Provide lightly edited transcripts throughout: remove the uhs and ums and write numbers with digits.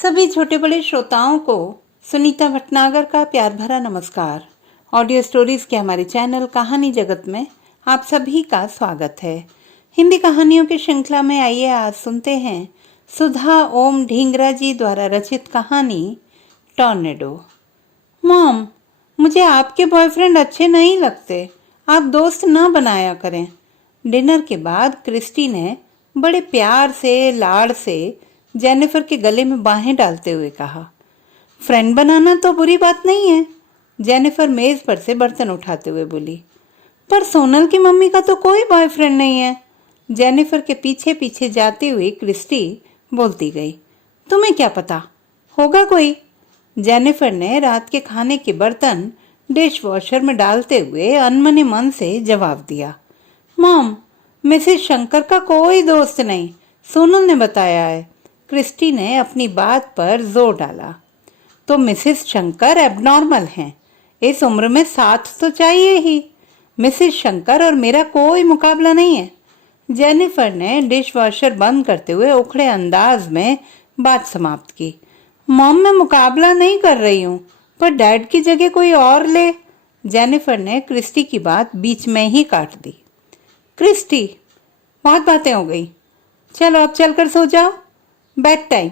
सभी छोटे बड़े श्रोताओं को सुनीता भटनागर का प्यार भरा नमस्कार। ऑडियो स्टोरीज के हमारे चैनल कहानी जगत में आप सभी का स्वागत है। हिंदी कहानियों की श्रृंखला में आइए आज सुनते हैं सुधा ओम ढींगरा जी द्वारा रचित कहानी टॉर्नेडो। मॉम, मुझे आपके बॉयफ्रेंड अच्छे नहीं लगते, आप दोस्त न बनाया करें। डिनर के बाद क्रिस्टी ने बड़े प्यार से लाड़ से जेनिफर के गले में बाहें डालते हुए कहा। फ्रेंड बनाना तो बुरी बात नहीं है, जेनिफर मेज पर से बर्तन उठाते हुए बोली। पर सोनल की मम्मी का तो कोई बॉयफ्रेंड नहीं है, जेनिफर के पीछे पीछे जाती हुई क्रिस्टी बोलती गई। तुम्हें क्या पता, होगा कोई। जेनिफर ने रात के खाने के बर्तन डिश वॉशर में डालते हुए अनमने मन से जवाब दिया। मॉम, मिसेस शंकर का कोई दोस्त नहीं, सोनल ने बताया है। क्रिस्टी ने अपनी बात पर जोर डाला। तो मिसेस शंकर एबनॉर्मल हैं, इस उम्र में साथ तो चाहिए ही। मिसेस शंकर और मेरा कोई मुकाबला नहीं है। जेनिफर ने डिश वॉशर बंद करते हुए उखड़े अंदाज में बात समाप्त की। मॉम, मैं मुकाबला नहीं कर रही हूँ, पर डैड की जगह कोई और ले। जेनिफर ने क्रिस्टी की बात बीच में ही काट दी। क्रिस्टी, बहुत बातें हो गई, चलो अब चलकर सो जाओ, बेड टाइम।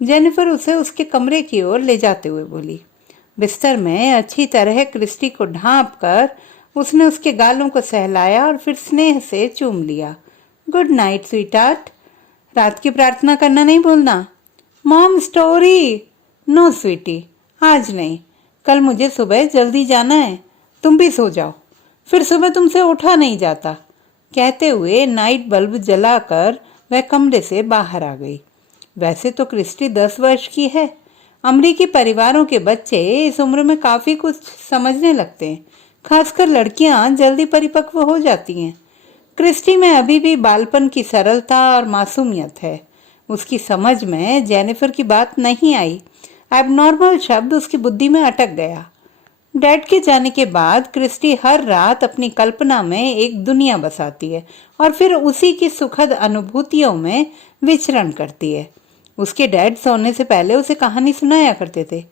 जेनिफर उसे उसके कमरे की ओर ले जाते हुए बोली। बिस्तर में अच्छी तरह क्रिस्टी को ढांप कर उसने उसके गालों को सहलाया और फिर स्नेह से चूम लिया। गुड नाइट स्वीटहार्ट, रात की प्रार्थना करना नहीं भूलना। Mom, story. नो स्वीटी, आज नहीं, कल मुझे सुबह जल्दी जाना है, तुम भी सो जाओ, फिर सुबह तुमसे उठा नहीं जाता। कहते हुए नाइट बल्ब जलाकर वह कमरे से बाहर आ गई। वैसे तो क्रिस्टी 10 वर्ष की है। अमरीकी परिवारों के बच्चे इस उम्र में काफी कुछ समझने लगते हैं, खासकर लड़कियां जल्दी परिपक्व हो जाती हैं। क्रिस्टी में अभी भी बालपन की सरलता और मासूमियत है। उसकी समझ में जेनिफर की बात नहीं आई। एबनॉर्मल शब्द उसकी बुद्धि में अटक गया। डैड के जाने के बाद क्रिस्टी हर रात अपनी कल्पना में एक दुनिया बसाती है और फिर उसी की सुखद अनुभूतियों में विचरण करती है। उसके डैड सोने से पहले उसे कहानी सुनाया करते थे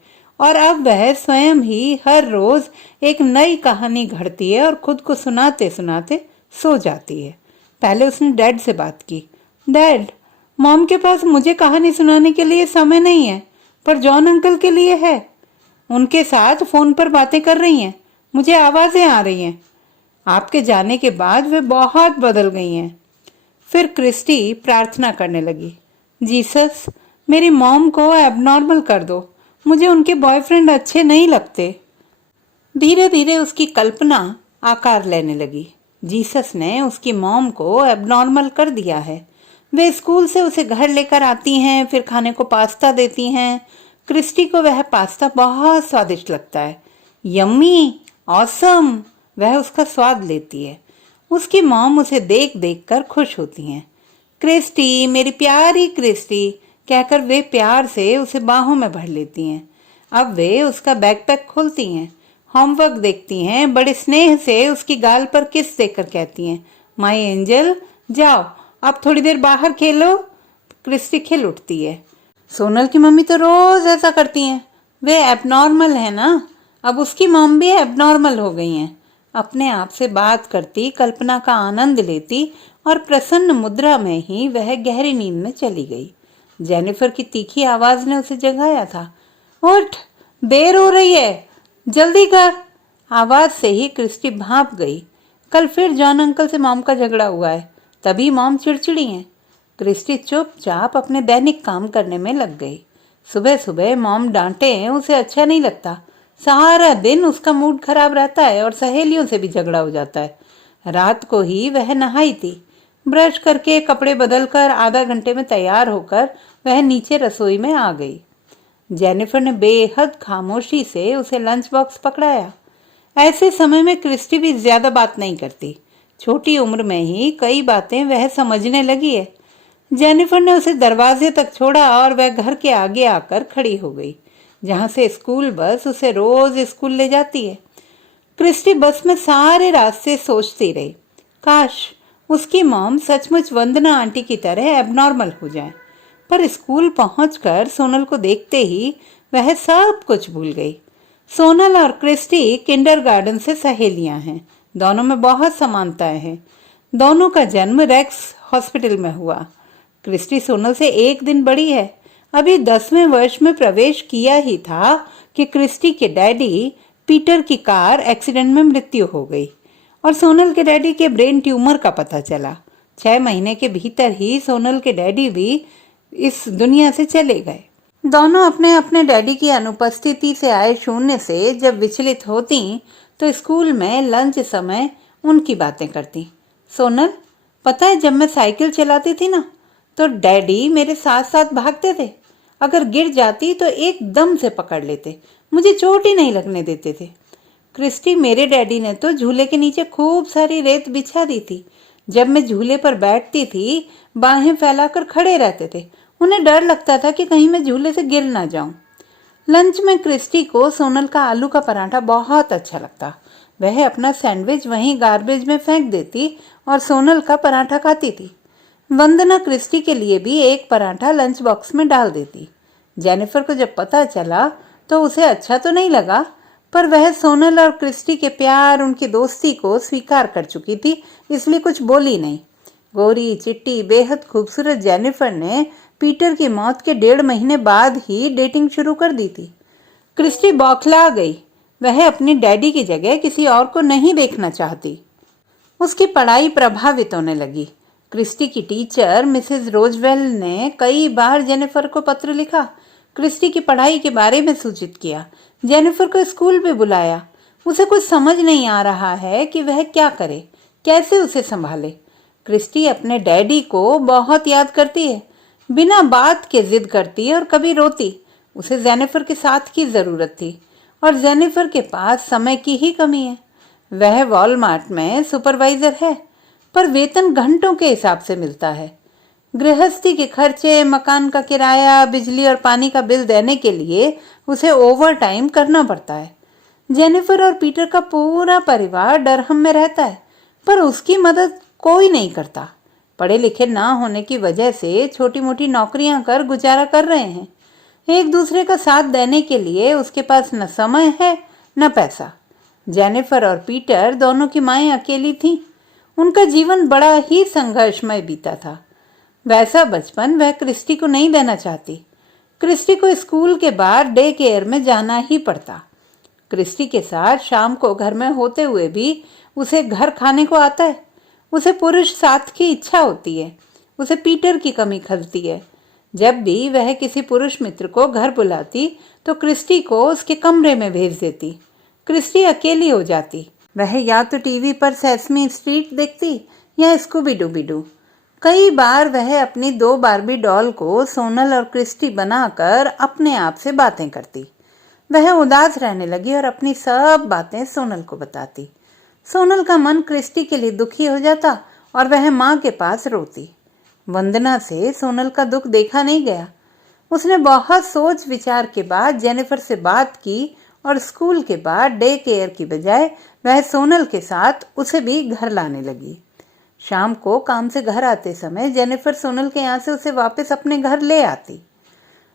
और अब वह स्वयं ही हर रोज एक नई कहानी घड़ती है और खुद को सुनाते सुनाते सो जाती है। पहले उसने डैड से बात की। डैड, मॉम के पास मुझे कहानी सुनाने के लिए समय नहीं है, पर जॉन अंकल के लिए है। उनके साथ फोन पर बातें कर रही हैं, मुझे आवाजें आ रही हैं। आपके जाने के बाद वे बहुत बदल गई हैं। फिर क्रिस्टी प्रार्थना करने लगी। जीसस, मेरी मॉम को एबनॉर्मल कर दो, मुझे उनके बॉयफ्रेंड अच्छे नहीं लगते। धीरे धीरे उसकी कल्पना आकार लेने लगी। जीसस ने उसकी मॉम को एबनॉर्मल कर दिया है। वे स्कूल से उसे घर लेकर आती हैं, फिर खाने को पास्ता देती हैं। क्रिस्टी को वह पास्ता बहुत स्वादिष्ट लगता है। यम्मी, ऑसम, वह उसका स्वाद लेती है। उसकी मॉम उसे देख देख कर खुश होती हैं। क्रिस्टी, मेरी प्यारी क्रिस्टी, कहकर वे प्यार से उसे बाहों में भर लेती हैं। अब वे उसका बैकपैक खोलती हैं, होमवर्क देखती हैं, बड़े स्नेह से उसकी गाल पर किस देकर कहती हैं, माय एंजल, जाओ अब थोड़ी देर बाहर खेलो। क्रिस्टी खिल उठती है। सोनल की मम्मी तो रोज ऐसा करती हैं, वे एबनॉर्मल है ना। अब उसकी मॉम भी एबनॉर्मल हो गई हैं। अपने आप से बात करती, कल्पना का आनंद लेती और प्रसन्न मुद्रा में ही वह गहरी नींद में चली गई। जेनिफर की तीखी आवाज ने उसे जगाया था। उठ, देर हो रही है, जल्दी कर। आवाज से ही क्रिस्टी भांप गई। कल फिर जॉन अंकल से मॉम का झगड़ा हुआ है, तभी मॉम चिड़चिड़ी हैं। क्रिस्टी चुपचाप अपने दैनिक काम करने में लग गई। सुबह सुबह मॉम डांटे उसे अच्छा नहीं लगता। सारा दिन उसका मूड खराब रहता है और सहेलियों से भी झगड़ा हो जाता है। रात को ही वह नहाई थी। ब्रश करके कपड़े बदलकर आधा घंटे में तैयार होकर वह नीचे रसोई में आ गई। जेनिफर ने बेहद खामोशी से उसे लंच बॉक्स पकड़ाया। ऐसे समय में क्रिस्टी भी ज्यादा बात नहीं करती। छोटी उम्र में ही कई बातें वह समझने लगी है। जेनिफर ने उसे दरवाजे तक छोड़ा और वह घर के आगे आकर खड़ी हो गई, जहां से स्कूल बस उसे रोज स्कूल ले जाती है। क्रिस्टी बस में सारे रास्ते सोचती रही, काश उसकी मॉम सचमुच वंदना आंटी की तरह एबनॉर्मल हो जाए। पर स्कूल पहुंचकर सोनल को देखते ही वह सब कुछ भूल गई। सोनल और क्रिस्टी किंडरगार्टन से सहेलियां हैं। दोनों में बहुत समानताएं हैं। दोनों का जन्म रेक्स हॉस्पिटल में हुआ। क्रिस्टी सोनल से एक दिन बड़ी है। अभी 10वें वर्ष में प्रवेश किया ही था कि क्रिस्टी के डैडी पीटर की कार एक्सीडेंट में मृत्यु हो गई और सोनल के डैडी के ब्रेन ट्यूमर का पता चला। 6 महीने के भीतर ही सोनल के डैडी भी इस दुनिया से चले गए। दोनों अपने अपने डैडी की अनुपस्थिति से आए शून्य से जब विचलित होती तो स्कूल में लंच समय उनकी बातें करती। सोनल, पता है जब मैं साइकिल चलाती थी ना तो डैडी मेरे साथ साथ भागते थे। अगर गिर जाती तो एकदम से पकड़ लेते, मुझे चोट ही नहीं लगने देते थे। क्रिस्टी, मेरे डैडी ने तो झूले के नीचे खूब सारी रेत बिछा दी थी। जब मैं झूले पर बैठती थी बाहें फैलाकर खड़े रहते थे। उन्हें डर लगता था कि कहीं मैं झूले से गिर ना जाऊं। लंच में क्रिस्टी को सोनल का आलू का पराठा बहुत अच्छा लगता। वह अपना सैंडविच वहीं गार्बेज में फेंक देती और सोनल का पराठा खाती थी। वंदना क्रिस्टी के लिए भी एक पराठा लंच बॉक्स में डाल देती। जेनिफर को जब पता चला तो उसे अच्छा तो नहीं लगा, पर वह सोनल और क्रिस्टी के प्यार, उनकी दोस्ती को स्वीकार कर चुकी थी, इसलिए कुछ बोली नहीं। गोरी चिट्टी बेहद खूबसूरत जेनिफर ने पीटर की मौत के 1.5 महीने बाद ही डेटिंग शुरू कर दी थी। क्रिस्टी बौखला गई। वह अपनी डैडी की जगह किसी और को नहीं देखना चाहती। उसकी पढ़ाई प्रभावित होने लगी। क्रिस्टी की टीचर मिसेस रोजवेल ने कई बार जेनिफर को पत्र लिखा, क्रिस्टी की पढ़ाई के बारे में सूचित किया। जेनिफर को स्कूल भी बुलाया। उसे कुछ समझ नहीं आ रहा है कि वह क्या करे, कैसे उसे संभाले। क्रिस्टी अपने डैडी को बहुत याद करती है। बिना बात के जिद करती और कभी रोती। उसे जेनिफर के साथ की जरूरत थी और जेनिफर के पास समय की ही कमी है। वह वॉलमार्ट में सुपरवाइजर है, पर वेतन घंटों के हिसाब से मिलता है। गृहस्थी के खर्चे, मकान का किराया, बिजली और पानी का बिल देने के लिए उसे ओवर टाइम करना पड़ता है। जेनिफर और पीटर का पूरा परिवार डरहम में रहता है, पर उसकी मदद कोई नहीं करता। पढ़े लिखे ना होने की वजह से छोटी मोटी नौकरियां कर गुजारा कर रहे हैं। एक दूसरे का साथ देने के लिए उसके पास न समय है न पैसा। जेनिफर और पीटर दोनों की माएं अकेली थीं। उनका जीवन बड़ा ही संघर्षमय बीता था। वैसा बचपन वह क्रिस्टी को नहीं देना चाहती। क्रिस्टी को स्कूल के बाद डे केयर में जाना ही पड़ता। क्रिस्टी के साथ शाम को घर में होते हुए भी उसे घर खाने को आता है। उसे पुरुष साथ की इच्छा होती है। उसे पीटर की कमी खलती है। जब भी वह किसी पुरुष मित्र को घर बुलाती तो क्रिस्टी को उसके कमरे में भेज देती। क्रिस्टी अकेली हो जाती। वह या तो टीवी पर सेसमी स्ट्रीट देखती या स्कूबी डूबी डू। कई बार वह अपनी 2 बार्बी डॉल को सोनल और क्रिस्टी बनाकर अपने आप से बातें करती। वह उदास रहने लगी और अपनी सब बातें सोनल को बताती। सोनल का मन क्रिस्टी के लिए दुखी हो जाता और वह माँ के पास रोती। वंदना से सोनल का दुख देखा नहीं गया। उसने बहुत सोच विचार के बाद जेनिफर से बात की और स्कूल के बाद डे केयर की बजाय वह सोनल के साथ उसे भी घर लाने लगी। शाम को काम से घर आते समय जेनिफर सोनल के यहाँ से उसे वापस अपने घर ले आती।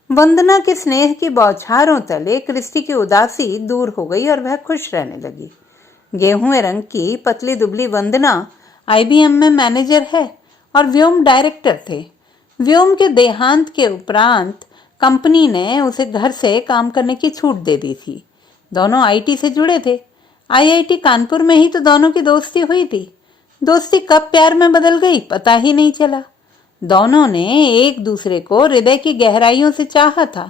वंदना के स्नेह की बौछारों तले क्रिस्टी की उदासी दूर हो गई और वह खुश रहने लगी। गेहूं रंग की पतली दुबली वंदना IBM में मैनेजर है और व्योम डायरेक्टर थे। व्योम के देहांत के उपरांत कंपनी ने उसे घर से काम करने की छूट दे दी थी। दोनों IT से जुड़े थे। IIT कानपुर में ही तो दोनों की दोस्ती हुई थी। दोस्ती कब प्यार में बदल गई पता ही नहीं चला। दोनों ने एक दूसरे को हृदय की गहराइयों से चाहा था।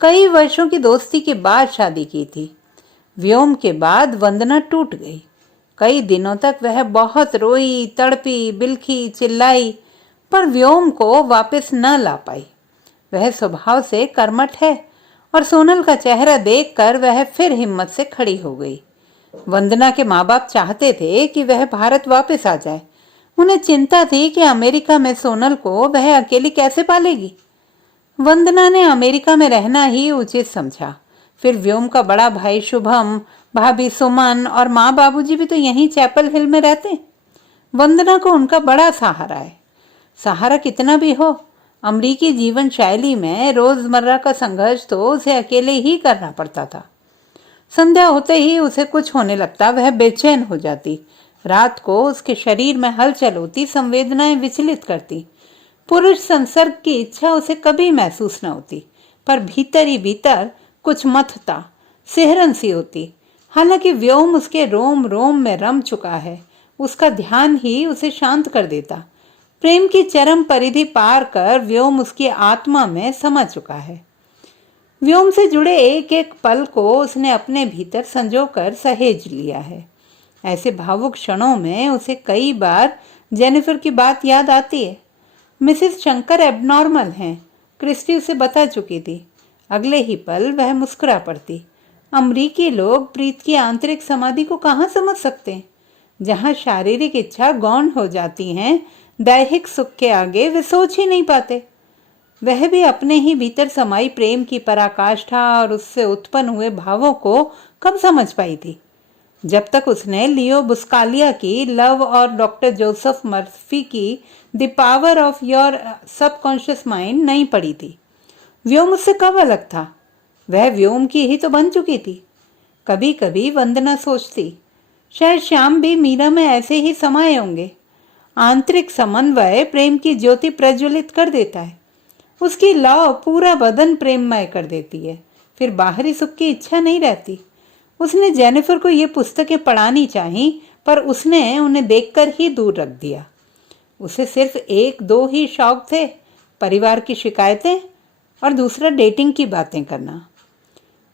कई वर्षों की दोस्ती के बाद शादी की थी। व्योम के बाद वंदना टूट गई। कई दिनों तक वह बहुत रोई, तड़पी, बिलखी, चिल्लाई, पर व्योम को वापस न ला पाई। वह स्वभाव से कर्मठ है और सोनल का चेहरा देखकर वह फिर हिम्मत से खड़ी हो गई। वंदना के माँ बाप चाहते थे कि वह भारत वापस आ जाए। उन्हें चिंता थी कि अमेरिका में सोनल को वह अकेली कैसे पालेगी। वंदना ने अमेरिका में रहना ही उचित समझा। फिर व्योम का बड़ा भाई शुभम, भाभी सुमन और माँ बाबूजी भी तो यहीं चैपल हिल में रहते। वंदना को उनका बड़ा सहारा है। सहारा कितना भी हो, अमरीकी जीवन शैली में रोजमर्रा का संघर्ष तो उसे अकेले ही करना पड़ता था। संध्या होते ही उसे कुछ होने लगता, वह बेचैन हो जाती। रात को उसके शरीर में हलचल होती, संवेदनाएं विचलित करती। पुरुष संसर्ग की इच्छा उसे कभी महसूस न होती, पर भीतर ही भीतर कुछ मथता, सिहरन सी होती। हालांकि व्योम उसके रोम रोम में रम चुका है, उसका ध्यान ही उसे शांत कर देता। प्रेम की चरम परिधि पार कर व्योम उसकी आत्मा में समा चुका है। व्योम से जुड़े एक एक पल को उसने अपने भीतर संजोकर सहेज लिया है। ऐसे भावुक क्षणों में उसे कई बार जेनिफर की बात याद आती है। मिसेस शंकर एबनॉर्मल हैं, क्रिस्टी उसे बता चुकी थी। अगले ही पल वह मुस्कुरा पड़ती। अमरीकी लोग प्रीत की आंतरिक समाधि को कहाँ समझ सकते हैं? जहाँ शारीरिक इच्छा गौण हो जाती हैं, दैहिक सुख के आगे वे सोच ही नहीं पाते। वह भी अपने ही भीतर समाई प्रेम की पराकाष्ठा और उससे उत्पन्न हुए भावों को कब समझ पाई थी? जब तक उसने लियो बुस्कालिया की लव और डॉक्टर जोसेफ मर्फी की the power of your subconscious mind नहीं पढ़ी थी। व्योम उससे कब अलग था? वह व्योम की ही तो बन चुकी थी। कभी कभी वंदना सोचती, शायद श्याम भी मीरा में ऐसे ही समाये होंगे। आंतरिक समन्वय प्रेम की ज्योति प्रज्वलित कर देता है। उसकी लौ पूरा बदन प्रेममय कर देती है। फिर बाहरी सुख की इच्छा नहीं रहती। उसने जेनिफर को ये पुस्तकें पढ़ानी चाही, पर उसने उन्हें देखकर ही दूर रख दिया। उसे सिर्फ एक दो ही शौक थे, परिवार की शिकायतें और दूसरा डेटिंग की बातें करना।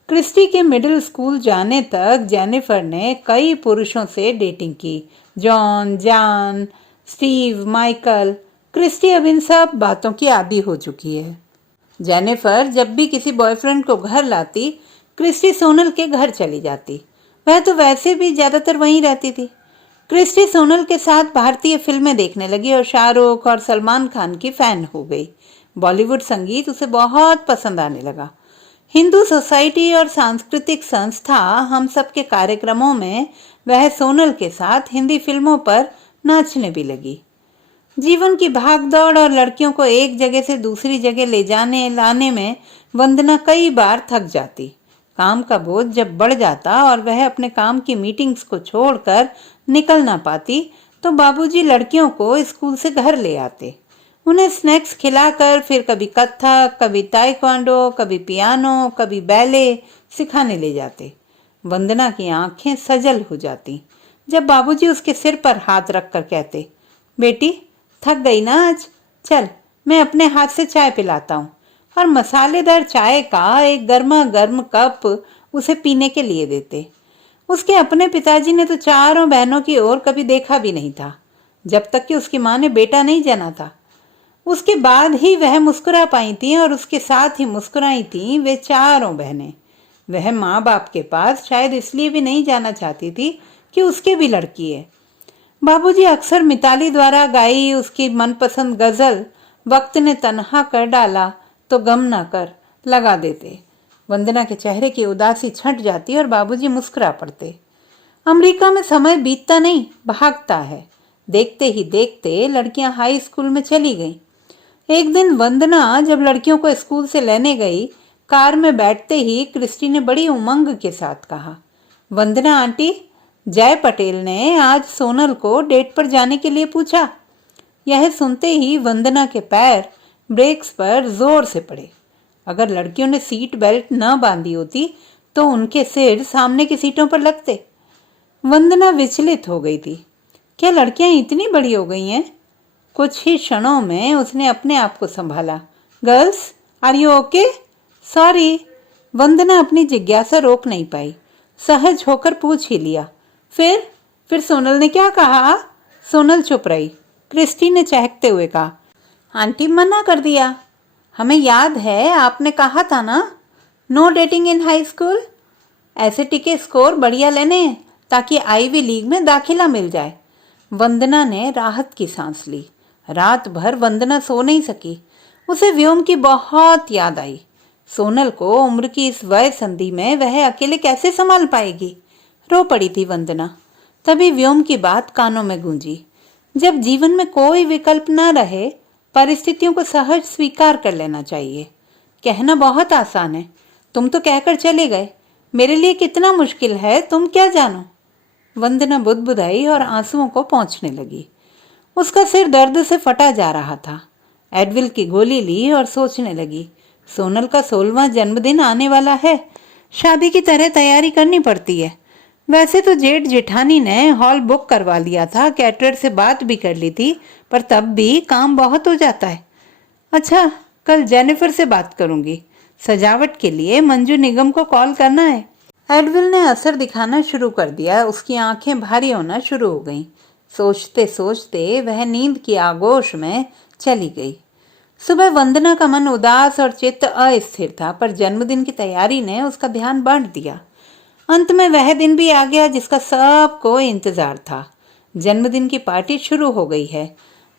क्रिस्टी के मिडिल स्कूल जाने तक जेनिफर ने कई पुरुषों से डेटिंग की। जॉन, जान, स्टीव, माइकल। क्रिस्टी अब इन सब बातों की आदी हो चुकी है। जेनिफर जब भी किसी बॉयफ्रेंड को घर लाती, क्रिस्टी सोनल के घर चली जाती। वह तो वैसे भी ज्यादातर वहीं रहती थी। क्रिस्टी सोनल के साथ भारतीय फिल्में देखने लगी और शाहरुख और सलमान खान की फैन हो गई। बॉलीवुड संगीत उसे बहुत पसंद आने लगा। हिंदू सोसाइटी और सांस्कृतिक संस्था हम सब के कार्यक्रमों में वह सोनल के साथ हिंदी फिल्मों पर नाचने भी लगी। जीवन की भागदौड़ और लड़कियों को एक जगह से दूसरी जगह ले जाने लाने में वंदना कई बार थक जाती। काम का बोझ जब बढ़ जाता और वह अपने काम की मीटिंग्स को छोड़कर निकल ना पाती, तो बाबूजी लड़कियों को स्कूल से घर ले आते। उन्हें स्नैक्स खिलाकर फिर कभी कथक, कभी ताइक्वांडो, कभी पियानो, कभी बैले सिखाने ले जाते। वंदना की आंखें सजल हो जाती जब बाबूजी उसके सिर पर हाथ रखकर कहते, बेटी थक गई ना आज, चल मैं अपने हाथ से चाय पिलाता हूँ, और मसालेदार चाय का एक गर्मा गर्म कप उसे पीने के लिए देते। उसके अपने पिताजी ने तो चारों बहनों की ओर कभी देखा भी नहीं था, जब तक कि उसकी माँ ने बेटा नहीं जाना था। उसके बाद ही वह मुस्कुरा पाई थी, और उसके साथ ही मुस्कुराई थी वे चारों बहनें। वह माँ बाप के पास शायद इसलिए भी नहीं जाना चाहती थी कि उसके भी लड़की है। बाबूजी अक्सर मिताली द्वारा गाई उसकी मनपसंद गजल वक्त ने तन्हा कर डाला तो गम ना कर लगा देते। वंदना के चेहरे की उदासी छंट जाती और बाबूजी मुस्कुरा पड़ते। अमेरिका में समय बीतता नहीं, भागता है। देखते ही देखते लड़कियां हाई स्कूल में चली गईं। एक दिन वंदना जब लड़कियों को स्कूल से लेने गई, कार में बैठते ही क्रिस्टी ने बड़ी उमंग के साथ कहा, वंदना आंटी, जय पटेल ने आज सोनल को डेट पर जाने के लिए पूछा। यह सुनते ही वंदना के पैर ब्रेक्स पर जोर से पड़े। अगर लड़कियों ने सीट बेल्ट न बांधी होती तो उनके सिर सामने की सीटों पर लगते। वंदना विचलित हो गई थी। क्या लड़कियां इतनी बड़ी हो गई हैं? कुछ ही क्षणों में उसने अपने आप को संभाला। Girls, are you okay? Sorry. Vandana अपनी जिज्ञासा रोक नहीं पाई, सहज होकर पूछ ही लिया। फिर सोनल ने क्या कहा? सोनल चुप रही। क्रिस्टी ने चहकते हुए कहा, आंटी मना कर दिया। हमें याद है आपने कहा था ना, no dating in high school. ऐसे टिके स्कोर बढ़िया लेने ताकि आईवी लीग में दाखिला मिल जाए। वंदना ने राहत की सांस ली। रात भर वंदना सो नहीं सकी। उसे व्योम की बहुत याद आई। सोनल को उम्र की इस वय संधि में वह अकेले कैसे संभाल पाएगी? रो पड़ी थी वंदना। तभी व्योम की बात कानों में गूंजी, जब जीवन में कोई विकल्प न रहे परिस्थितियों को सहज स्वीकार कर लेना चाहिए। कहना बहुत आसान है, तुम तो कहकर चले गए, मेरे लिए कितना मुश्किल है तुम क्या जानो। वंदना बुदबुदाई और आंसुओं को पोंछने लगी। उसका सिर दर्द से फटा जा रहा था। एडविल की गोली ली और सोचने लगी, सोनल का 16वां जन्मदिन आने वाला है, शादी की तरह तैयारी करनी पड़ती है। वैसे तो जेठ जेठानी ने हॉल बुक करवा लिया था, कैटरर से बात भी कर ली थी, पर तब भी काम बहुत हो जाता है। अच्छा, कल जेनिफर से बात करूंगी, सजावट के लिए मंजू निगम को कॉल करना है। एडविल ने असर दिखाना शुरू कर दिया। उसकी आंखें भारी होना शुरू हो गईं। सोचते सोचते वह नींद की आगोश में चली गई। सुबह वंदना का मन उदास और चित्त अस्थिर था, पर जन्मदिन की तैयारी ने उसका ध्यान बांट दिया। अंत में वह दिन भी आ गया जिसका सबको इंतजार था। जन्मदिन की पार्टी शुरू हो गई है।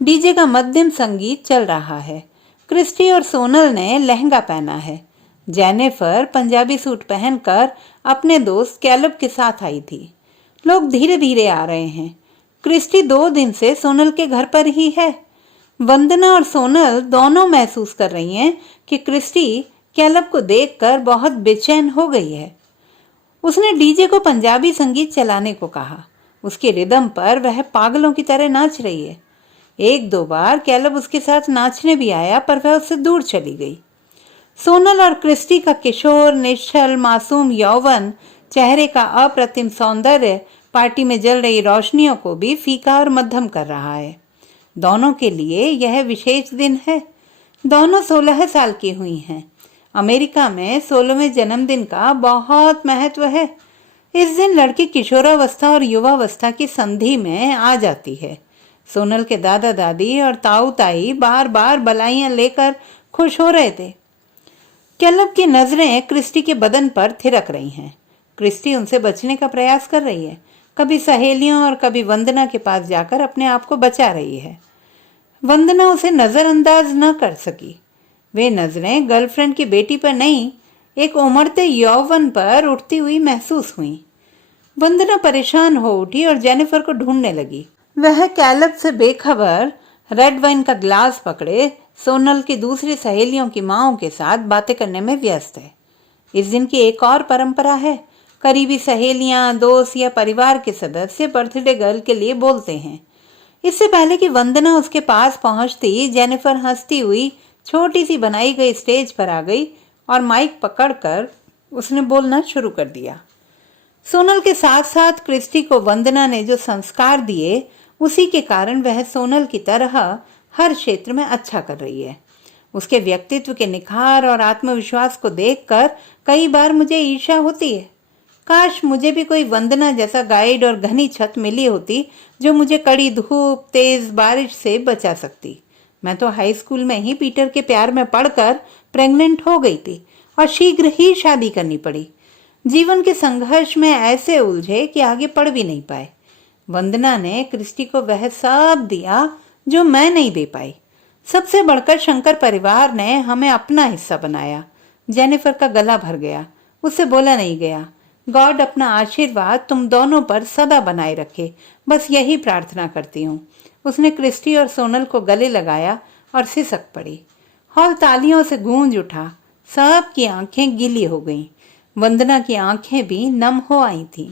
डीजे का मध्यम संगीत चल रहा है। क्रिस्टी और सोनल ने लहंगा पहना है। जेनिफर पंजाबी सूट पहनकर अपने दोस्त कैलब के साथ आई थी। लोग धीरे धीरे आ रहे हैं। क्रिस्टी 2 दिन से सोनल के घर पर ही है। वंदना और सोनल दोनों महसूस कर रही हैं कि क्रिस्टी कैलब को देखकर बहुत बेचैन हो गई है। उसने डीजे को पंजाबी संगीत चलाने को कहा। उसके रिदम पर वह पागलों की तरह नाच रही है। 1-2 बार कैलब उसके साथ नाचने भी आया, पर वह उससे दूर चली गई। सोनल और क्रिस्टी का किशोर, निश्चल, मासूम यौवन, चेहरे का अप्रतिम सौंदर्य पार्टी में जल रही रोशनियों को भी फीका और मध्यम कर रहा है। दोनों के लिए यह विशेष दिन है। दोनों 16 साल की हुई हैं। अमेरिका में 16वें जन्मदिन का बहुत महत्व है। इस दिन लड़की किशोरावस्था और युवावस्था की संधि में आ जाती है। सोनल के दादा दादी और ताऊ ताई बार बार बधाइयां लेकर खुश हो रहे थे। कैलब की नजरें क्रिस्टी के बदन पर थिरक रही हैं। क्रिस्टी उनसे बचने का प्रयास कर रही है। कभी सहेलियों और कभी वंदना के पास जाकर अपने आप को बचा रही है। वंदना उसे नजरअंदाज न कर सकी। वे नजरें गर्लफ्रेंड की बेटी पर नहीं, एक उमड़ते यौवन पर उठती हुई महसूस हुई। वंदना परेशान हो उठी और जेनिफर को ढूंढने लगी। वह कैलब से बेखबर रेड वाइन का ग्लास पकड़े सोनल की दूसरी सहेलियों की माओं के साथ बातें करने में व्यस्त है। इस दिन की एक और परंपरा है। करीबी सहेलियां, दोस्त या परिवार के सदस्य बर्थडे गर्ल के लिए बोलते हैं। इससे पहले कि वंदना उसके पास पहुंचती, जेनिफर हंसती हुई छोटी सी बनाई गई स्टेज पर आ गई और माइक पकड़कर उसने बोलना शुरू कर दिया। सोनल के साथ साथ क्रिस्टी को वंदना ने जो संस्कार दिए, उसी के कारण वह सोनल की तरह हर क्षेत्र में अच्छा कर रही है। उसके व्यक्तित्व के निखार और आत्मविश्वास को देखकर कई बार मुझे ईर्ष्या होती है। काश मुझे भी कोई वंदना जैसा गाइड और घनी छत मिली होती जो मुझे कड़ी धूप, तेज बारिश से बचा सकती। मैं तो हाई स्कूल में ही पीटर के प्यार में पड़कर प्रेग्नेंट हो गई थी और शीघ्र ही शादी करनी पड़ी। जीवन के संघर्ष में ऐसे उलझे कि आगे पढ़ भी नहीं पाए। वंदना ने क्रिस्टी को वह सब दिया जो मैं नहीं दे पाई। सबसे बढ़कर शंकर परिवार ने हमें अपना हिस्सा बनाया। जेनिफर का गला भर गया। उससे बोला नहीं गया। गॉड अपना आशीर्वाद तुम दोनों पर सदा बनाए रखे, बस यही प्रार्थना करती हूँ। उसने क्रिस्टी और सोनल को गले लगाया और सिसक पड़ी। हॉल तालियों से गूंज उठा। सब की आंखें गीली हो गईं। वंदना की आंखें भी नम हो आई थीं।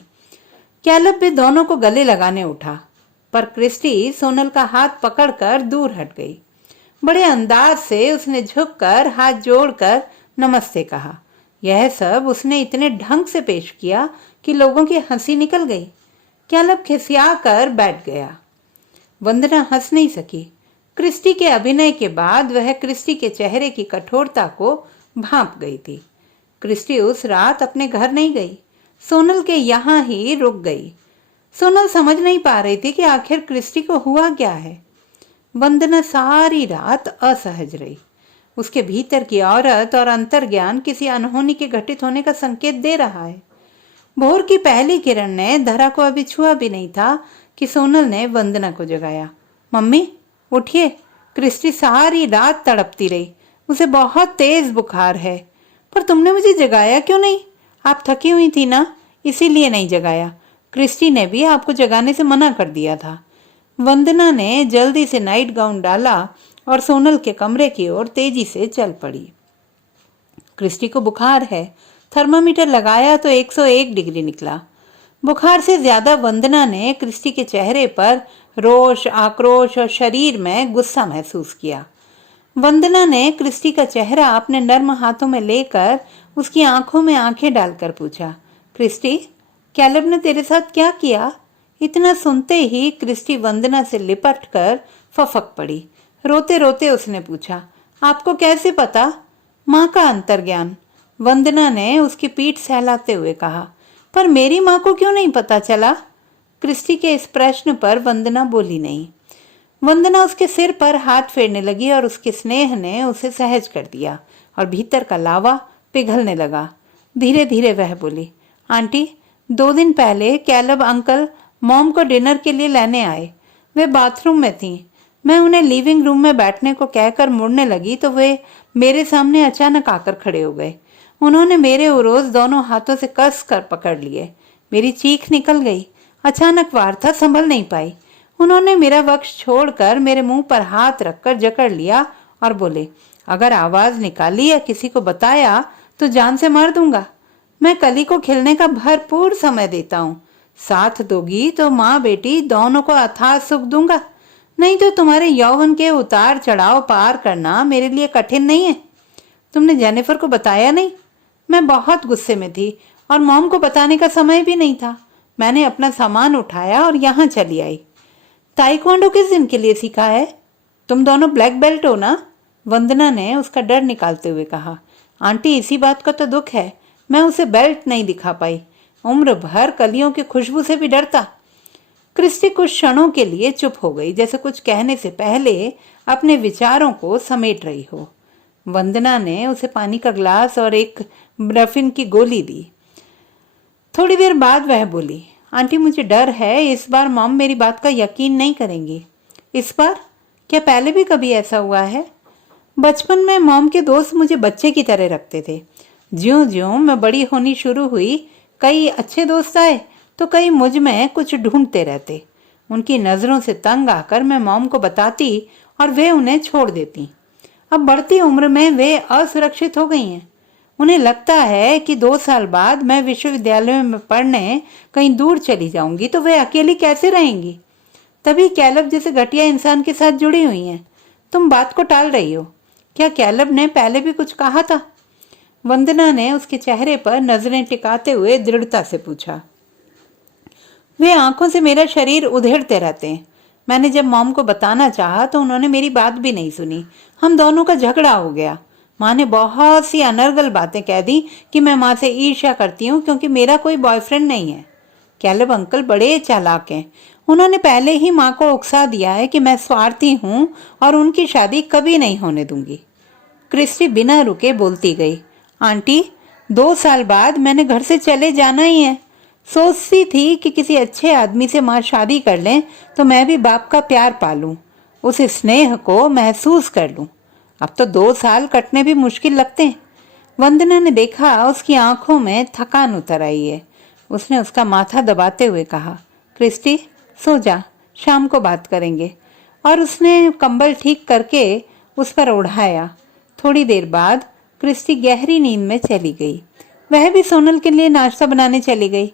कैलब भी दोनों को गले लगाने उठा, पर क्रिस्टी सोनल का हाथ पकड़कर दूर हट गई। बड़े अंदाज से उसने झुककर हाथ जोड़कर नमस्ते कहा। यह सब उसने इतने ढंग से पेश किया कि लोगों की हंसी निकल गई। कैलब खिसिया कर बैठ गया। वंदना हंस नहीं सकी। क्रिस्टी के अभिनय के बाद वह क्रिस्टी के चेहरे की कठोरता को भांप गई थी। क्रिस्टी उस रात अपने घर नहीं गई, सोनल के यहाँ ही रुक गई। सोनल समझ नहीं पा रही थी कि आखिर क्रिस्टी को हुआ क्या है। वंदना सारी रात असहज रही। उसके भीतर की औरत और अंतर्ज्ञान किसी अनहोनी के घटित होने का संकेत दे रहा है। भोर की पहली किरण ने धरा को अभी छुआ भी नहीं था कि सोनल ने वंदना को जगाया। मम्मी उठिए, क्रिस्टी सारी रात तड़पती रही, उसे बहुत तेज बुखार है। पर तुमने मुझे जगाया क्यों नहीं? आप थकी हुई थी ना, इसीलिए नहीं जगाया। क्रिस्टी ने भी आपको जगाने से मना कर दिया था। वंदना ने जल्दी से नाइट गाउन डाला और सोनल के कमरे की ओर तेजी से चल पड़ी। क्रिस्टी को बुखार है। थर्मामीटर लगाया तो 101 डिग्री निकला। बुखार से ज्यादा वंदना ने क्रिस्टी के चेहरे पर रोष, आक्रोश और शरीर में गुस्सा महसूस किया। वंदना ने क्रिस्टी का चेहरा अपने नर्म हाथों में लेकर उसकी आंखों में आंखें डालकर पूछा, क्रिस्टी, कैलेब ने तेरे साथ क्या किया? इतना सुनते ही क्रिस्टी वंदना से लिपट कर फफक पड़ी। रोते रोते उसने पूछा, आपको कैसे पता? माँ का अंतर्ज्ञान, वंदना ने उसकी पीठ सहलाते हुए कहा। पर मेरी माँ को क्यों नहीं पता चला? क्रिस्टी के इस प्रश्न पर वंदना बोली नहीं। वंदना उसके सिर पर हाथ फेरने लगी और उसके स्नेह ने उसे सहज कर दिया और भीतर का लावा पिघलने लगा। धीरे धीरे वह बोली, आंटी, 2 दिन पहले कैलब अंकल मॉम को डिनर के लिए लेने आए। वे बाथरूम में थीं। मैं उन्हें लिविंग रूम में बैठने को कहकर मुड़ने लगी तो वे मेरे सामने अचानक आकर खड़े हो गए। उन्होंने मेरे उरोज दोनों हाथों से कस कर पकड़ लिए। मेरी चीख निकल गई। अचानक वार था, संभल नहीं पाई। उन्होंने मेरा वक्ष छोड़कर मेरे मुंह पर हाथ रखकर जकड़ लिया और बोले, अगर आवाज निकाली या किसी को बताया तो जान से मार दूंगा। मैं कली को खिलने का भरपूर समय देता हूँ। साथ दोगी तो माँ बेटी दोनों को अथाह सुख दूंगा, नहीं तो तुम्हारे यौवन के उतार चढ़ाव पार करना मेरे लिए कठिन नहीं है। तुमने जेनिफर को बताया नहीं? मैं बहुत गुस्से में थी और मॉम को बताने का समय भी नहीं था। मैंने अपना सामान उठाया और यहाँ चली आई। ताइक्वांडो किस दिन के लिए सीखा है? तुम दोनों ब्लैक बेल्ट हो ना? वंदना ने उसका डर निकालते हुए कहा। आंटी, इसी बात का तो दुख है, मैं उसे बेल्ट नहीं दिखा पाई। उम्र भर कलियों की खुशबू से भी डरता। क्रिस्टी कुछ क्षणों के लिए चुप हो गई, जैसे कुछ कहने से पहले अपने विचारों को समेट रही हो। वंदना ने उसे पानी का ग्लास और एक ब्रफिन की गोली दी। थोड़ी देर बाद वह बोली, आंटी, मुझे डर है इस बार मॉम मेरी बात का यकीन नहीं करेंगी। इस बार? क्या पहले भी कभी ऐसा हुआ है? बचपन में मॉम के दोस्त मुझे बच्चे की तरह रखते थे। ज्यों ज्यों मैं बड़ी होनी शुरू हुई, कई अच्छे दोस्त आए तो कई मुझ में कुछ ढूंढते रहते। उनकी नज़रों से तंग आकर मैं मॉम को बताती और वे उन्हें छोड़ देती। अब बढ़ती उम्र में वे असुरक्षित हो गई हैं। उन्हें लगता है कि 2 साल बाद मैं विश्वविद्यालय में पढ़ने कहीं दूर चली जाऊंगी तो वे अकेली कैसे रहेंगी? तभी कैलब जैसे घटिया इंसान के साथ जुड़ी हुई हैं। तुम बात को टाल रही हो। क्या कैलब ने पहले भी कुछ कहा था? वंदना ने उसके चेहरे पर नजरें टिकाते हुए दृढ़ता से पूछा। वे आंखों से मेरा शरीर उधेड़ते रहते हैं। मैंने जब मॉम को बताना चाहा तो उन्होंने मेरी बात भी नहीं सुनी। हम दोनों का झगड़ा हो गया। माँ ने बहुत सी अनर्गल बातें कह दी कि मैं माँ से ईर्ष्या करती हूँ क्योंकि मेरा कोई बॉयफ्रेंड नहीं है। कैलब अंकल बड़े चालाक हैं। उन्होंने पहले ही माँ को उकसा दिया है कि मैं स्वार्थी हूँ और उनकी शादी कभी नहीं होने दूंगी। क्रिस्टी बिना रुके बोलती गई, आंटी, 2 साल बाद मैंने घर से चले जाना ही है। सोचती थी कि किसी अच्छे आदमी से माँ शादी कर लें तो मैं भी बाप का प्यार पालूं, उस स्नेह को महसूस कर लूं। अब तो 2 साल कटने भी मुश्किल लगते हैं। वंदना ने देखा उसकी आंखों में थकान उतर आई है। उसने उसका माथा दबाते हुए कहा, क्रिस्टी, सो जा, शाम को बात करेंगे। और उसने कंबल ठीक करके उस पर ओढ़ाया। थोड़ी देर बाद क्रिस्टी गहरी नींद में चली गई। वह भी सोनल के लिए नाश्ता बनाने चली गई।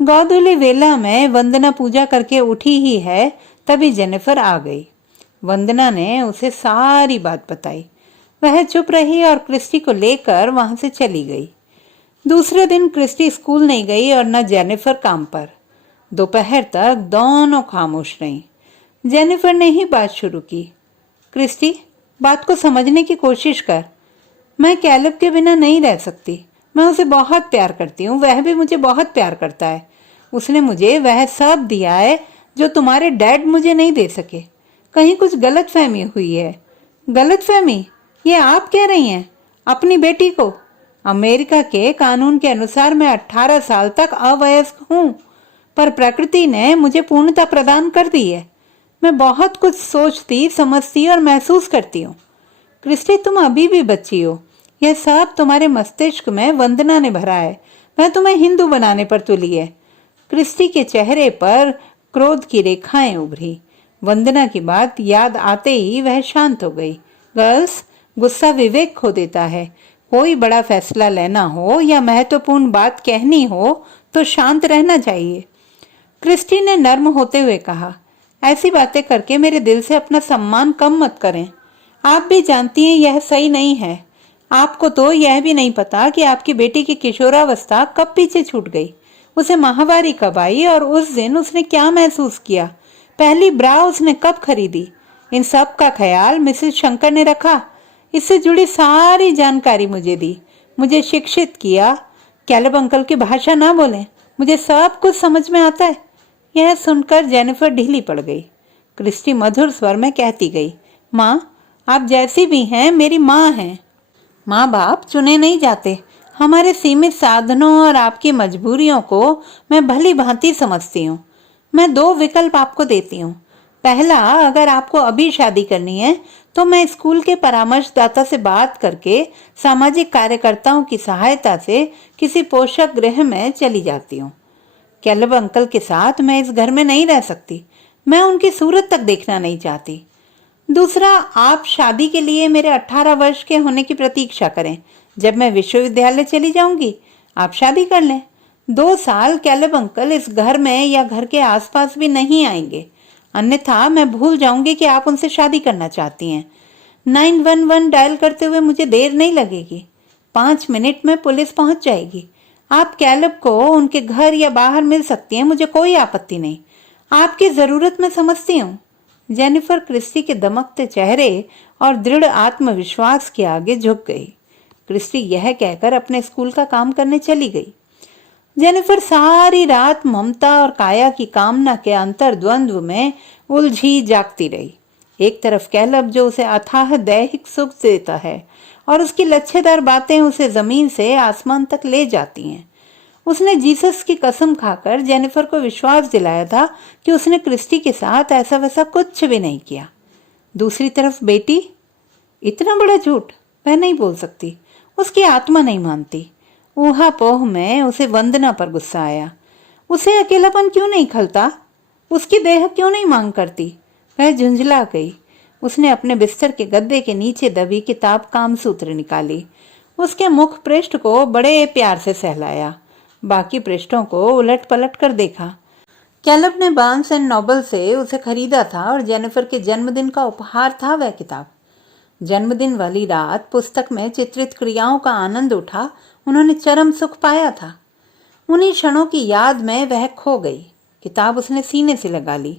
गोधूली वेला में वंदना पूजा करके उठी ही है तभी जेनिफर आ गई। वंदना ने उसे सारी बात बताई। वह चुप रही और क्रिस्टी को लेकर वहां से चली गई। दूसरे दिन क्रिस्टी स्कूल नहीं गई और न जेनिफर काम पर। दोपहर तक दोनों खामोश रहीं। जेनिफर ने ही बात शुरू की, क्रिस्टी, बात को समझने की कोशिश कर। मैं कैलब के बिना नहीं रह सकती। मैं उसे बहुत प्यार करती हूँ, वह भी मुझे बहुत प्यार करता है। उसने मुझे वह सब दिया है जो तुम्हारे डैड मुझे नहीं दे सके। कहीं कुछ गलतफहमी हुई है। गलतफहमी? ये आप कह रही हैं? अपनी बेटी को? अमेरिका के कानून के अनुसार मैं 18 साल तक अवयस्क हूँ, पर प्रकृति ने मुझे पूर्णता प्रदान कर दी है। मैं बहुत कुछ सोचती, समझती और महसूस करती हूँ। क्रिस्टी, तुम अभी भी बच्ची हो। यह सब तुम्हारे मस्तिष्क में वंदना ने भरा है। वह तुम्हें हिंदू बनाने पर तुली है। क्रिस्टी के चेहरे पर क्रोध की रेखाएं उभरी। वंदना की बात याद आते ही वह शांत हो गई। गर्ल्स, गुस्सा विवेक खो देता है। कोई बड़ा फैसला लेना हो या महत्वपूर्ण बात कहनी हो तो शांत रहना चाहिए। क्रिस्टी ने नर्म होते हुए कहा, ऐसी बातें करके मेरे दिल से अपना सम्मान कम मत करें। आप भी जानती हैं यह सही नहीं है। आपको तो यह भी नहीं पता कि आपकी बेटी की किशोरावस्था कब पीछे छूट गई, उसे माहवारी कब आई और उस दिन उसने क्या महसूस किया, पहली ब्रा उसने कब खरीदी। इन सब का ख्याल मिसेस शंकर ने रखा। इससे जुड़ी सारी जानकारी मुझे दी, मुझे शिक्षित किया। कैलब अंकल की भाषा ना बोलें, मुझे सब कुछ समझ में आता है। यह सुनकर जेनिफर ढीली पड़ गई। क्रिस्टी मधुर स्वर में कहती गई, माँ, आप जैसी भी हैं मेरी माँ हैं। माँ बाप चुने नहीं जाते। हमारे सीमित साधनों और आपकी मजबूरियों को मैं भली भांति समझती हूँ। मैं 2 विकल्प आपको देती हूँ। पहला, अगर आपको अभी शादी करनी है तो मैं स्कूल के परामर्शदाता से बात करके सामाजिक कार्यकर्ताओं की सहायता से किसी पोषक गृह में चली जाती हूँ। कैलब अंकल के साथ मैं इस घर में नहीं रह सकती। मैं उनकी सूरत तक देखना नहीं चाहती। दूसरा, आप शादी के लिए मेरे 18 वर्ष के होने की प्रतीक्षा करें। जब मैं विश्वविद्यालय चली जाऊंगी आप शादी कर लें। 2 साल कैलब अंकल इस घर में या घर के आसपास भी नहीं आएंगे, अन्यथा मैं भूल जाऊंगी कि आप उनसे शादी करना चाहती हैं। 911 डायल करते हुए मुझे देर नहीं लगेगी। 5 मिनट में पुलिस पहुंच जाएगी। आप कैलब को उनके घर या बाहर मिल सकती हैं, मुझे कोई आपत्ति नहीं। आपकी जरूरत मैं समझती हूँ। जेनिफर क्रिस्टी के दमकते चेहरे और दृढ़ आत्मविश्वास के आगे झुक गई। क्रिस्टी यह कहकर अपने स्कूल का काम करने चली गई। जेनिफर सारी रात ममता और काया की कामना के अंतर्द्वंद्व में उलझी जागती रही। एक तरफ कैलब जो उसे अथाह दैहिक सुख देता है और उसकी लच्छेदार बातें उसे जमीन से आसमान तक ले जाती हैं। उसने जीसस की कसम खाकर जेनिफर को विश्वास दिलाया था कि उसने क्रिस्टी के साथ ऐसा वैसा कुछ भी नहीं किया। दूसरी तरफ बेटी, इतना बड़ा झूठ वह नहीं बोल सकती। उसकी आत्मा नहीं मानती। ऊहापोह में उसे वंदना पर गुस्सा आया। उसे अकेलापन क्यों नहीं खलता? उसकी देह क्यों नहीं मांग करती? वह झुंझला गई। उसने अपने बिस्तर के गद्दे के नीचे दबी किताब कामसूत्र निकाली। उसके मुख पृष्ठ को बड़े प्यार से सहलाया। बाकी पृष्ठों को उलट पलट कर देखा। कैलब ने बार्न्स एंड नोबल से उसे खरीदा था और जेनिफर के जन्मदिन का उपहार था वह किताब। जन्मदिन वाली रात पुस्तक में चित्रित क्रियाओं का आनंद उठा उन्होंने चरम सुख पाया था। उन्हीं क्षणों की याद में वह खो गई। किताब उसने सीने से लगा ली।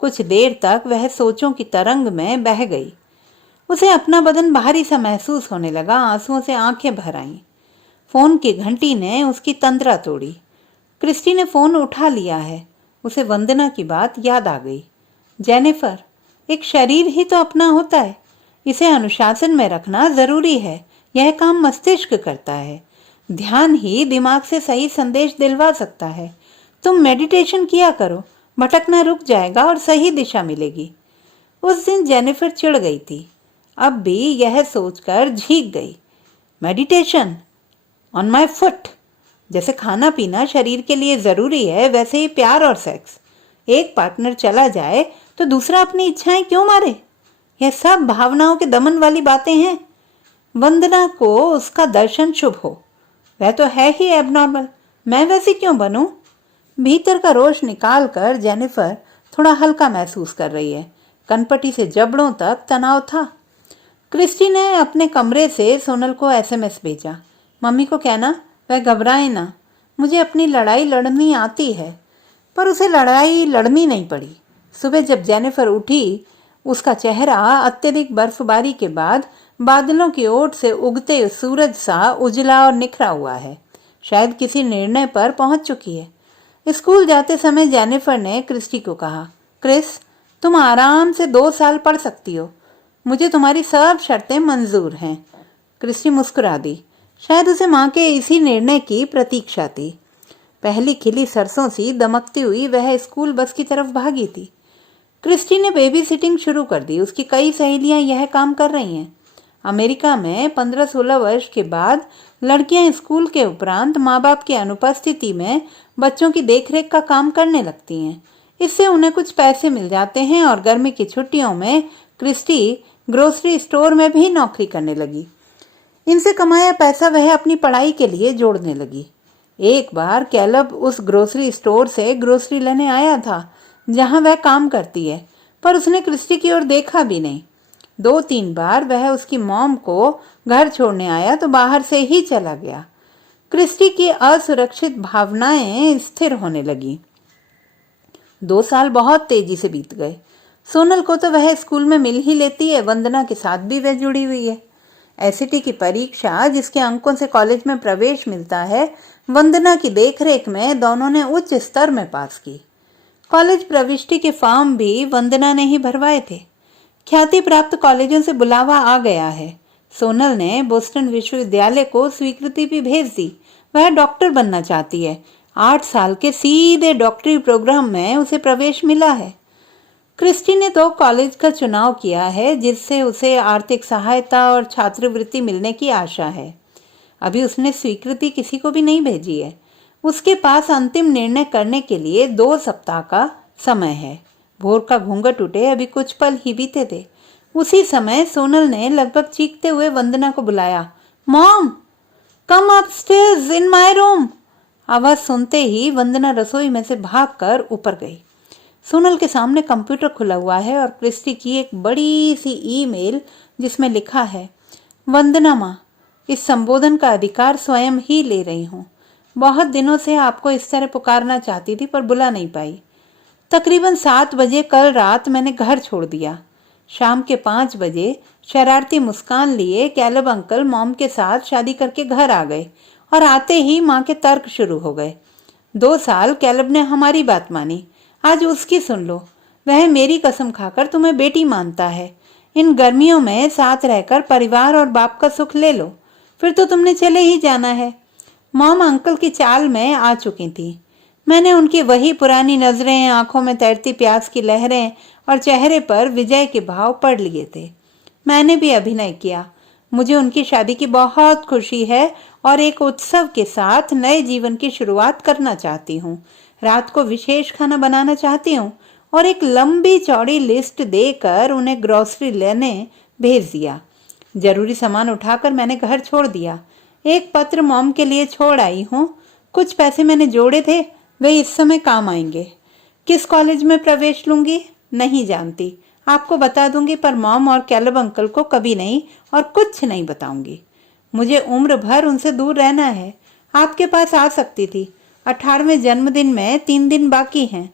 कुछ देर तक वह सोचों की तरंग में बह गई। उसे अपना बदन भारी सा महसूस होने लगा। आंसुओं से आंखें भर आईं। फोन की घंटी ने उसकी तंद्रा तोड़ी। क्रिस्टी ने फोन उठा लिया है। उसे वंदना की बात याद आ गई। जेनिफर, एक शरीर ही तो अपना होता है। इसे अनुशासन में रखना जरूरी है। यह काम मस्तिष्क करता है। ध्यान ही दिमाग से सही संदेश दिलवा सकता है। तुम मेडिटेशन किया करो, भटकना रुक जाएगा और सही दिशा मिलेगी। उस दिन जेनिफर चिढ़ गई थी। अब भी यह सोचकर झीक गई। Meditation on my foot. जैसे खाना पीना शरीर के लिए जरूरी है, वैसे ही प्यार और सेक्स। एक पार्टनर चला जाए तो दूसरा अपनी इच्छाएं क्यों मारे? यह सब भावनाओं के दमन वाली बातें हैं। वंदना को उसका दर्शन शुभ हो। वह तो है ही एबनॉर्मल। मैं वैसी क्यों बनूं? भीतर का रोष निकाल कर जेनिफर थोड़ा हल्का महसूस कर रही है। कनपटी से जबड़ों तक तनाव था। क्रिस्टी ने अपने कमरे से सोनल को एसएमएस भेजा। मम्मी को कहना वह घबराए ना, मुझे अपनी लड़ाई लड़नी आती है। पर उसे लड़ाई लड़नी नहीं पड़ी। सुबह जब जेनिफर उठी, उसका चेहरा अत्यधिक बर्फबारी के बाद बादलों की ओट से उगते सूरज सा उजला और निखरा हुआ है। शायद किसी निर्णय पर पहुंच चुकी है। स्कूल जाते समय जेनिफर ने क्रिस्टी को कहा, क्रिस, तुम आराम से 2 साल पढ़ सकती हो। मुझे तुम्हारी सब शर्तें मंजूर हैं। क्रिस्टी मुस्कुरा दी। शायद उसे माँ के इसी निर्णय की प्रतीक्षा थी। पहली खिली सरसों सी दमकती हुई वह स्कूल बस की तरफ भागी थी। क्रिस्टी ने बेबी सिटिंग शुरू कर दी। उसकी कई सहेलियां यह काम कर रही हैं। अमेरिका में 15-16 वर्ष के बाद लड़कियां स्कूल के उपरांत माँ बाप की अनुपस्थिति में बच्चों की देखरेख का काम करने लगती हैं। इससे उन्हें कुछ पैसे मिल जाते हैं और गर्मी की छुट्टियों में क्रिस्टी ग्रोसरी स्टोर में भी नौकरी करने लगी। इनसे कमाया पैसा वह अपनी पढ़ाई के लिए जोड़ने लगी। एक बार कैलब उस ग्रोसरी स्टोर से ग्रोसरी लेने आया था जहां वह काम करती है, पर उसने क्रिस्टी की ओर देखा भी नहीं। 2-3 बार वह उसकी मॉम को घर छोड़ने आया तो बाहर से ही चला गया। क्रिस्टी की असुरक्षित भावनाएं स्थिर होने लगी। 2 साल बहुत तेजी से बीत गए। सोनल को तो वह स्कूल में मिल ही लेती है, वंदना के साथ भी वह जुड़ी हुई है। एसएटी की परीक्षा जिसके अंकों से कॉलेज में प्रवेश मिलता है, वंदना की देखरेख में दोनों ने उच्च स्तर में पास की। कॉलेज प्रविष्टि के फॉर्म भी वंदना ने ही भरवाए थे। ख्याति प्राप्त कॉलेजों से बुलावा आ गया है। सोनल ने बोस्टन विश्वविद्यालय को स्वीकृति भी भेज दी। वह डॉक्टर बनना चाहती है। 8 साल के सीधे डॉक्टरी प्रोग्राम में उसे प्रवेश मिला है। क्रिस्टी ने तो कॉलेज का चुनाव किया है जिससे उसे आर्थिक सहायता और छात्रवृत्ति मिलने की आशा है। अभी उसने स्वीकृति किसी को भी नहीं भेजी है। उसके पास अंतिम निर्णय करने के लिए 2 सप्ताह का समय है। भोर का घूंघट उठे अभी कुछ पल ही बीते थे। उसी समय सोनल ने लगभग चीखते हुए वंदना को बुलाया, mom, come upstairs in my room. आवाज सुनते ही वंदना रसोई में से भागकर ऊपर गई। सोनल के सामने कंप्यूटर खुला हुआ है और क्रिस्टी की एक बड़ी सी ईमेल जिसमें लिखा है, वंदना माँ, इस संबोधन का अधिकार स्वयं ही ले रही हूँ। बहुत दिनों से आपको इस तरह पुकारना चाहती थी पर बुला नहीं पाई। तकरीबन 7 बजे कल रात मैंने घर छोड़ दिया। शाम के 5 बजे शरारती मुस्कान लिए कैलब अंकल मॉम के साथ शादी करके घर आ गए और आते ही माँ के तर्क शुरू हो गए। 2 साल कैलब ने हमारी बात मानी, आज उसकी सुन लो। वह मेरी कसम खाकर तुम्हें बेटी मानता है। इन गर्मियों में साथ रहकर परिवार और बाप का सुख ले लो, फिर तो तुमने चले ही जाना है। मॉम अंकल की चाल में आ चुकी थी। मैंने उनकी वही पुरानी नजरें, आंखों में तैरती प्यास की लहरें और चेहरे पर विजय के भाव पढ़ लिए थे। मैंने भी अभिनय किया। मुझे उनकी शादी की बहुत खुशी है और एक उत्सव के साथ नए जीवन की शुरुआत करना चाहती हूँ। रात को विशेष खाना बनाना चाहती हूँ और एक लंबी चौड़ी लिस्ट देकर उन्हें ग्रोसरी लेने भेज दिया। जरूरी सामान उठाकर मैंने घर छोड़ दिया। एक पत्र मॉम के लिए छोड़ आई हूँ। कुछ पैसे मैंने जोड़े थे, वे इस समय काम आएंगे। किस कॉलेज में प्रवेश लूंगी नहीं जानती, आपको बता दूंगी, पर मॉम और कैलब अंकल को कभी नहीं और कुछ नहीं बताऊंगी। मुझे उम्र भर उनसे दूर रहना है। आपके पास आ सकती थी। 18वें जन्मदिन में 3 दिन बाकी हैं।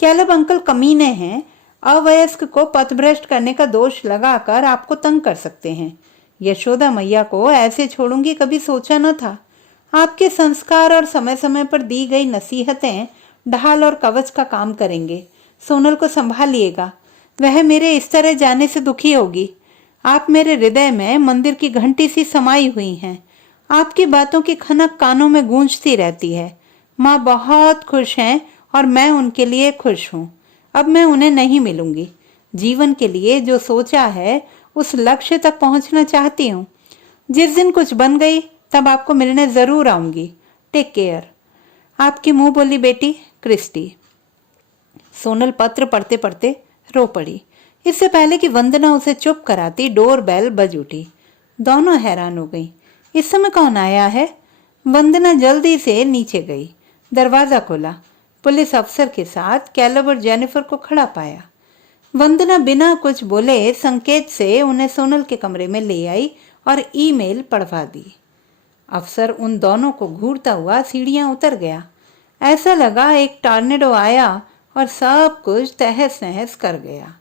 कैलब अंकल कमीने हैं। अवयस्क को पथभ्रष्ट करने का दोष लगाकर आपको तंग कर सकते हैं। यशोदा मैया को ऐसे छोड़ूंगी कभी सोचा न था। आपके संस्कार और समय समय पर दी गई नसीहतें ढाल और कवच का काम करेंगे। सोनल को संभालिएगा, वह मेरे इस तरह जाने से दुखी होगी। आप मेरे हृदय में मंदिर की घंटी सी समाई हुई हैं। आपकी बातों की खनक कानों में गूंजती रहती है। माँ बहुत खुश हैं और मैं उनके लिए खुश हूँ। अब मैं उन्हें नहीं मिलूंगी। जीवन के लिए जो सोचा है उस लक्ष्य तक पहुंचना चाहती हूँ। जिस दिन कुछ बन गई तब आपको मिलने जरूर आऊंगी। Take care. आपकी मुंह बोली बेटी, क्रिस्टी। सोनल पत्र पढ़ते पढ़ते रो पड़ी। इससे पहले कि वंदना उसे चुप कराती, डोर बेल बज उठी। दोनों हैरान हो गई। इस समय कौन आया है? वंदना जल्दी से नीचे गई। दरवाजा खोला। पुलिस अफसर के साथ कैलब और जेनिफर को खड़ा पाया। वंदना बिना कुछ बोले संकेत से उन्हें सोनल के कमरे में ले आई और ईमेल पढ़वा दी। अफसर उन दोनों को घूरता हुआ सीढ़ियां उतर गया। ऐसा लगा एक टॉर्नेडो आया और सब कुछ तहस नहस कर गया।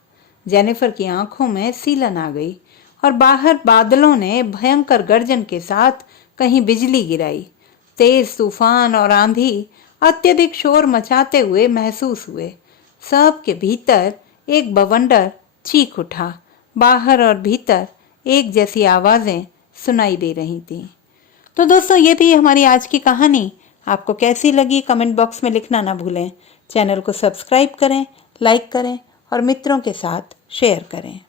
जेनिफर की आंखों में सीलन आ गई और बाहर बादलों ने भयंकर गर्जन के साथ कहीं बिजली गिराई। तेज तूफान और आंधी अत्यधिक शोर मचाते हुए महसूस हुए। सब के भीतर एक बवंडर चीख उठा। बाहर और भीतर एक जैसी आवाजें सुनाई दे रही थीं। तो दोस्तों, ये थी हमारी आज की कहानी। आपको कैसी लगी कमेंट बॉक्स में लिखना ना भूलें। चैनल को सब्सक्राइब करें, लाइक करें और मित्रों के साथ शेयर करें।